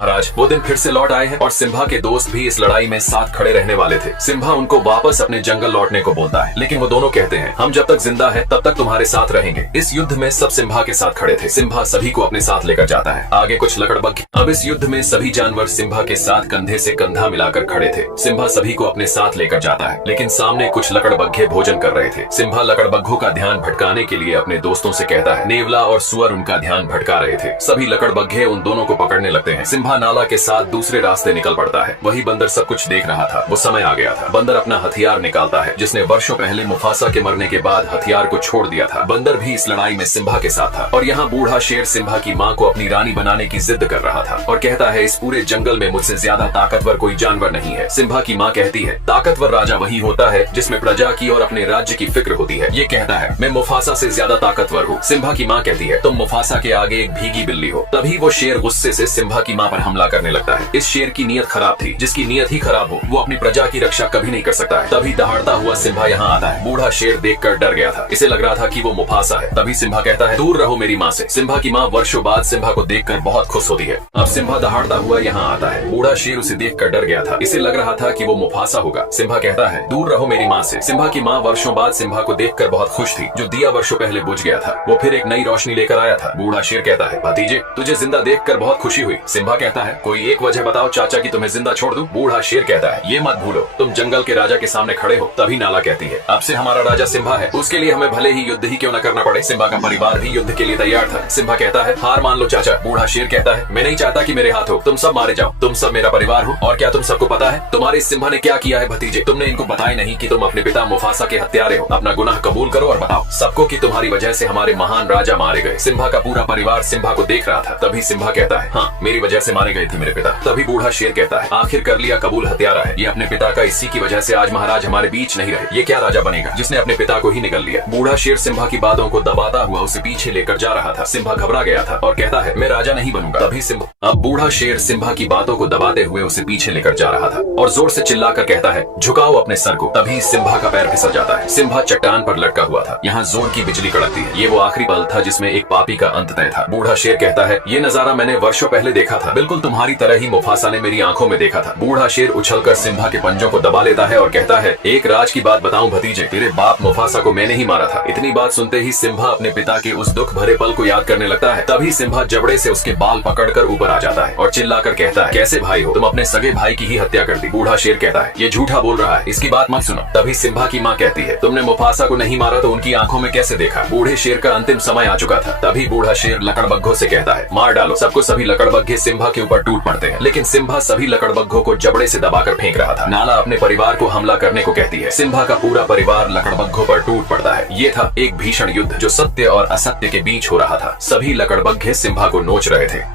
महाराज वो दिन फिर से लौट आए हैं और सिम्बा के दोस्त भी इस लड़ाई में साथ खड़े रहने वाले थे। सिम्बा उनको वापस अपने जंगल लौटने को बोलता है, लेकिन वो दोनों कहते हैं हम जब तक जिंदा है तब तक तुम्हारे साथ रहेंगे। इस युद्ध में सब सिम्बा के साथ खड़े थे। सिम्बा सभी को अपने साथ लेकर जाता है। आगे कुछ लकड़बग्घे। अब इस युद्ध में सभी जानवर सिम्बा के साथ कंधे से कंधा मिलाकर खड़े थे। सिम्बा सभी को अपने साथ लेकर जाता है, लेकिन सामने कुछ लकड़बग्घे भोजन कर रहे थे। सिम्बा लकड़बग्घों का ध्यान भटकाने के लिए अपने दोस्तों से कहता है। नेवला और सुअर उनका ध्यान भटका रहे थे। सभी लकड़बग्घे उन दोनों को पकड़ने लगते हैं। सिम्बा नाला के साथ दूसरे रास्ते निकल पड़ता है। वही बंदर सब कुछ देख रहा था। वो समय आ गया था। बंदर अपना हथियार निकालता है, जिसने वर्षों पहले मुफासा के मरने के बाद हथियार को छोड़ दिया था। बंदर भी इस लड़ाई में सिम्बा के साथ था और यहाँ बूढ़ा शेर सिम्बा की माँ को अपनी रानी बनाने की जिद कर रहा था और कहता है इस पूरे जंगल में मुझसे ज्यादा ताकतवर कोई जानवर नहीं है। सिम्बा की माँ कहती है ताकतवर राजा वही होता है जिसमें प्रजा की और अपने राज्य की फिक्र होती है। ये कहता है मैं मुफासा से ज्यादा ताकतवर हूँ। सिम्बा की माँ कहती है तुम मुफासा के आगे एक भीगी बिल्ली हो। तभी वो शेर गुस्से से सिम्बा की माँ पर हमला करने लगता है। इस शेर की नीयत खराब थी। जिसकी नीयत ही खराब हो वो अपनी प्रजा की रक्षा कभी नहीं कर सकता है। तभी दहाड़ता हुआ सिम्बा यहाँ आता है। बूढ़ा शेर देखकर डर गया था। इसे लग रहा था कि वो मुफासा है। तभी सिम्बा कहता है दूर रहो मेरी माँ से। सिम्बा की माँ वर्षों बाद सिम्बा को देखकर बहुत खुश होती है। अब सिम्बा दहाड़ता हुआ यहाँ आता है। बूढ़ा शेर उसे देखकर डर गया था। इसे लग रहा था कि वो मुफासा होगा। सिम्बा कहता है दूर रहो मेरी माँ से। सिम्बा की माँ वर्षों बाद सिम्बा को देखकर बहुत खुश थी। जो दिया वर्षों पहले बुझ गया था वो फिर एक नई रोशनी लेकर आया था। बूढ़ा शेर कहता है भतीजे तुझे जिंदा देखकर बहुत खुशी हुई। सिम्बा कहता है कोई एक वजह बताओ चाचा की तुम्हें जिंदा छोड़ दूं। बूढ़ा शेर कहता है ये मत भूलो तुम जंगल के राजा के सामने खड़े हो। तभी नाला कहती है अब से हमारा राजा सिम्बा है। उसके लिए हमें भले ही युद्ध ही क्यों न करना पड़े। सिम्बा का परिवार भी युद्ध के लिए तैयार था। सिम्बा कहता है हार मान लो चाचा। बूढ़ा शेर कहता है मैं नहीं चाहता कि मेरे हाथ हो। तुम सब मारे जाओ। तुम सब मेरा परिवार हो। और क्या तुम सबको पता है तुम्हारे सिम्बा ने क्या किया है भतीजे। तुमने इनको बताया नहीं कि तुम अपने पिता मुफासा के हत्यारे हो। अपना गुनाह कबूल करो और बताओ सबको कि तुम्हारी वजह से हमारे महान राजा मारे गए। सिम्बा का पूरा परिवार सिम्बा को देख रहा था। तभी सिम्बा कहता है हाँ मेरी वजह से मारे गए थे मेरे पिता। तभी बूढ़ा शेर कहता है आखिर कर लिया कबूल हत्यारा है। ये अपने पिता का इसी की वजह से आज महाराज हमारे बीच नहीं रहे। ये क्या राजा बनेगा जिसने अपने पिता को ही निगल लिया। बूढ़ा शेर सिम्बा की बातों को दबाता हुआ उसे पीछे लेकर जा रहा था। सिम्बा घबरा गया था और कहता है मैं राजा नहीं बनूंगा। तभी सिम्बा अब बूढ़ा शेर सिम्बा की बातों को दबाते हुए उसे पीछे लेकर जा रहा था और जोर से चिल्लाकर कहता है झुकाओ अपने सर को। तभी सिम्बा का पैर फिसल जाता है। सिम्बा चट्टान पर लटका हुआ था। यहाँ जोर की बिजली कड़कती है। ये वो आखिरी पल था जिसमें एक पापी का अंत तय था। बूढ़ा शेर कहता है ये नजारा मैंने वर्षों पहले देखा था। बिल्कुल तुम्हारी तरह ही मुफासा ने मेरी आंखों में देखा था। बूढ़ा शेर उछलकर सिम्बा के पंजों को दबा लेता है और कहता है एक राज की बात बताऊं भतीजे तेरे बाप मुफासा को मैंने ही मारा था। इतनी बात सुनते ही सिम्बा अपने पिता के उस दुख भरे पल को याद करने लगता है। तभी सिम्बा जबड़े से उसके बाल पकड़कर ऊपर आ जाता है और चिल्लाकर कहता है कैसे भाई हो तुम अपने सगे भाई की ही हत्या कर दी। बूढ़ा शेर कहता है ये झूठा बोल रहा है इसकी बात मत सुनो। तभी सिम्बा की माँ कहती है तुमने मुफासा को नहीं मारा तो उनकी आंखों में कैसे देखा। बूढ़े शेर का अंतिम समय आ चुका था। तभी बूढ़ा शेर लकड़बग्घों से कहता है मार डालो सबको। सभी लकड़बग्घे सिम्बा के ऊपर टूट पड़ते हैं, लेकिन सिम्बा सभी लकड़बग्घों को जबड़े से दबाकर फेंक रहा था। नाला अपने परिवार को हमला करने को कहती है। सिम्बा का पूरा परिवार लकड़बग्घों पर टूट पड़ता है। ये था एक भीषण युद्ध जो सत्य और असत्य के बीच हो रहा था। सभी लकड़बग्घे सिम्बा को नोच रहे थे।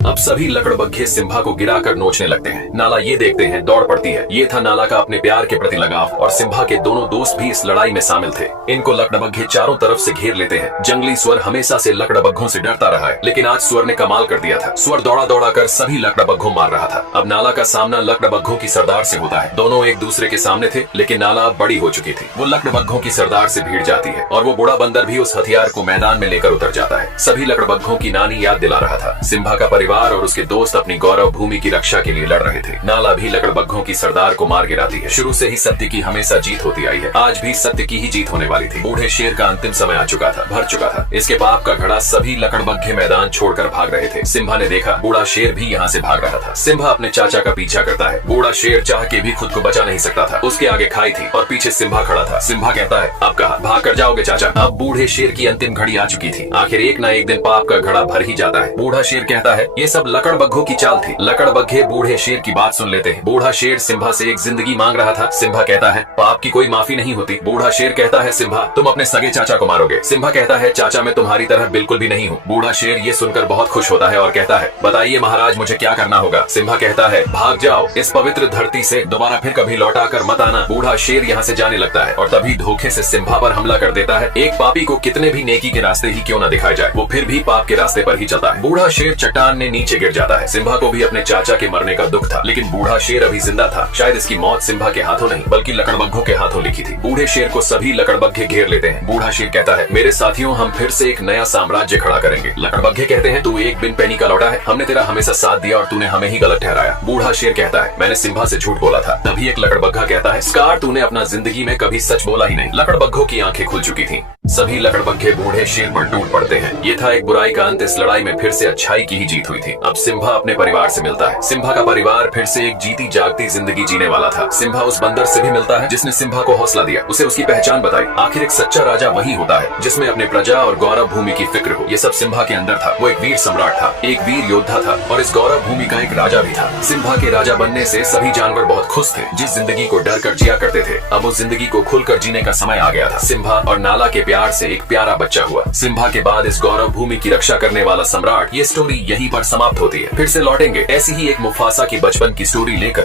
अब सभी लकड़बग्घे सिम्बा को गिराकर नोचने लगते हैं। नाला ये देखते हैं दौड़ पड़ती है। ये था नाला का अपने प्यार के प्रति लगाव और सिम्बा के दोनों दोस्त भी इस लड़ाई में शामिल थे। इनको लकड़बग्घे चारों तरफ से घेर लेते हैं। जंगली स्वर हमेशा से लकड़बग्घों से डरता रहा है, लेकिन आज स्वर ने कमाल कर दिया था। स्वर दौड़ा दौड़ा कर सभी लकड़बग्घों मार रहा था। अब नाला का सामना लकड़बग्घों की सरदार से होता है। दोनों एक दूसरे के सामने थे, लेकिन नाला बड़ी हो चुकी थी। वो लकड़बग्घों की सरदार से भिड़ जाती है और वो बूढ़ा बंदर भी उस हथियार को मैदान में लेकर उतर जाता है। सभी लकड़बग्घों की नानी याद दिला रहा था। सिम्बा का परिवार और उसके दोस्त अपनी गौरव भूमि की रक्षा के लिए लड़ रहे थे। नाला भी लकड़बग्घों की सरदार को मार गिराती है। शुरू से ही सत्य की हमेशा जीत होती आई है। आज भी सत्य की ही जीत होने वाली थी। बूढ़े शेर का अंतिम समय आ चुका था, भर चुका था। इसके पाप का घड़ा सभी लकड़बग्घे मैदान छोड़कर भाग रहे थे। सिम्बा ने देखा बूढ़ा शेर भी यहाँ से भाग रहा था। सिम्बा अपने चाचा का पीछा करता है। बूढ़ा शेर चाह के भी खुद को बचा नहीं सकता था। उसके आगे खाई थी और पीछे सिम्बा खड़ा था। सिम्बा कहता है अब कहा भाग कर जाओगे चाचा। अब बूढ़े शेर की अंतिम घड़ी आ चुकी थी। आखिर एक न एक दिन पाप का घड़ा भर ही जाता है। बूढ़ा शेर कहता है ये सब लकड़बग्घों की चाल थी। लकड़बग्घे बूढ़े शेर की बात सुन लेते हैं। बूढ़ा शेर सिम्बा से एक जिंदगी मांग रहा था। सिम्बा कहता है पाप की कोई माफी नहीं होती। बूढ़ा शेर कहता है सिम्बा तुम अपने सगे चाचा को मारोगे। सिम्बा कहता है चाचा मैं तुम्हारी तरह बिल्कुल भी नहीं हूँ। बूढ़ा शेर ये सुनकर बहुत खुश होता है और कहता है बताइए महाराज मुझे क्या करना होगा। सिम्बा कहता है भाग जाओ इस पवित्र धरती से, दोबारा फिर कभी लौटा कर मत आना। बूढ़ा शेर यहाँ से जाने लगता है और तभी धोखे से सिम्बा पर हमला कर देता है। एक पापी को कितने भी नेकी के रास्ते ही क्यों न दिखाए जाए वो फिर भी पाप के रास्ते पर ही चलता है। बूढ़ा शेर चट्टान ने नीचे गिर जाता है। सिम्बा को भी अपने चाचा के मरने का दुख था, लेकिन बूढ़ा शेर अभी जिंदा था। शायद इसकी मौत सिम्बा के हाथों नहीं बल्कि लकड़बग्घों के हाथों लिखी थी। बूढ़े शेर को सभी लकड़बग्घे घेर लेते हैं। बूढ़ा शेर कहता है, मेरे साथियों, हम फिर से एक नया साम्राज्य खड़ा करेंगे। लकड़बग्घे कहते हैं, तू एक बिन पैनी का लौटा है, हमने तेरा हमेशा साथ दिया और तूने हमें ही गलत ठहराया। बूढ़ा शेर कहता है, मैंने सिम्बा से झूठ बोला था। तभी एक लकड़बग्घा कहता है, स्कार, तूने अपना जिंदगी में कभी सच बोला ही नहीं। लकड़बग्घों की आंखें खुल चुकी थी। सभी लकड़बग्घे बूढ़े शेर पर टूट पड़ते हैं। ये था एक बुराई का अंत। इस लड़ाई में फिर से अच्छाई की ही जीत हुई थी। अब सिम्बा अपने परिवार से मिलता है। सिम्बा का परिवार फिर से एक जीती जागती जिंदगी जीने वाला था। सिम्बा उस बंदर से भी मिलता है जिसने सिम्बा को हौसला दिया, उसे उसकी पहचान बताई। आखिर एक सच्चा राजा वही होता है जिसमें अपने प्रजा और गौरव भूमि की फिक्र हो। ये सब सिम्बा के अंदर था। वो एक वीर सम्राट था, एक वीर योद्धा था और इस गौरव भूमि का एक राजा भी था। सिम्बा के राजा बनने से सभी जानवर बहुत खुश थे। जिस जिंदगी को डर कर जिया करते थे, अब उस जिंदगी को खुलकर जीने का समय आ गया था। सिम्बा और नाला के प्यार से एक प्यारा बच्चा हुआ। सिम्बा के बाद इस गौरव भूमि की रक्षा करने वाला सम्राट। ये स्टोरी यहीं पर समाप्त होती है। फिर से लौटेंगे ऐसी ही एक मुफासा की बचपन की स्टोरी लेकर।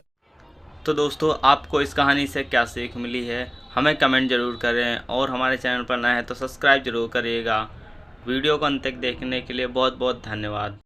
तो दोस्तों, आपको इस कहानी से क्या सीख मिली है हमें कमेंट जरूर करें, और हमारे चैनल पर नए हैं तो सब्सक्राइब जरूर करिएगा। वीडियो को अंत तक देखने के लिए बहुत बहुत धन्यवाद।